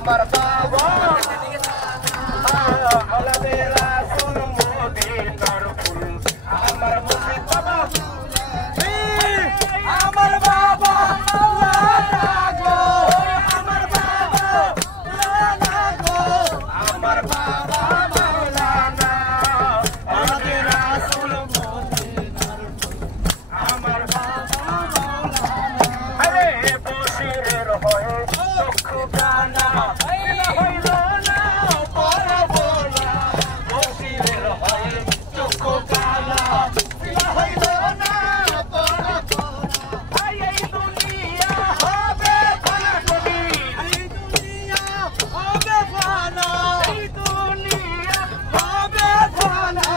আমার বাবা আওলাদে রাসূল মদিনার ফুল আমার মুর্শিদ বাবা আমার বাবা মাওলানা গো আমার বাবা মাওলানা গো আমার বাবা মাওলানা আওলাদে রাসূল মদিনার ফুল আমার বাবা মাওলানা আরে বশিরের হয়ে চক্ষু কানা হইল না পরবলা বশিরের হয়ে চক্ষু কানা হইল না পরবলা এই দুনিয়া হবে ফানা কবি এই দুনিয়া হবে ফানা এই দুনিয়া হবে ফানা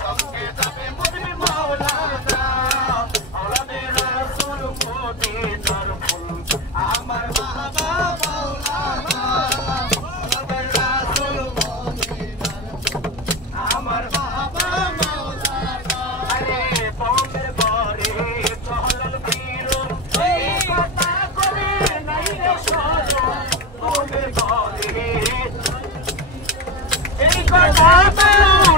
সঙ্গে যাবে মদিনা মাওলানা আওলাদে রাসূল মদিনার ফুল আমার বাবা মাওলানা আওলাদে রাসূল মদিনার আমার বাবা মাওলানা আরে বমের বারে চহল বীর এই কথা কবি নাই রে সজো বমের বারে এই কথা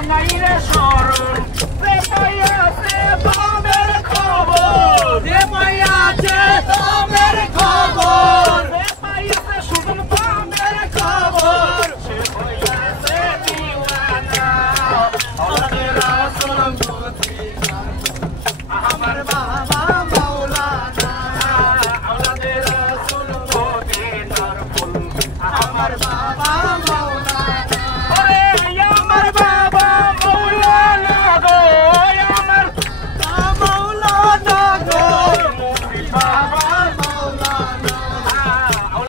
নাই রে সরণ রে পাইয়াছে বমের খবর রে পাইয়াছে বমের খবর রে পাইয়াছে সুজন বমের খবর সে হইয়াছে দিওয়ানা আওলাদে রাসূল মদিনার আমার বাবা মাওলানা আওলাদে রাসূল মদিনার ফুল আমার বাবা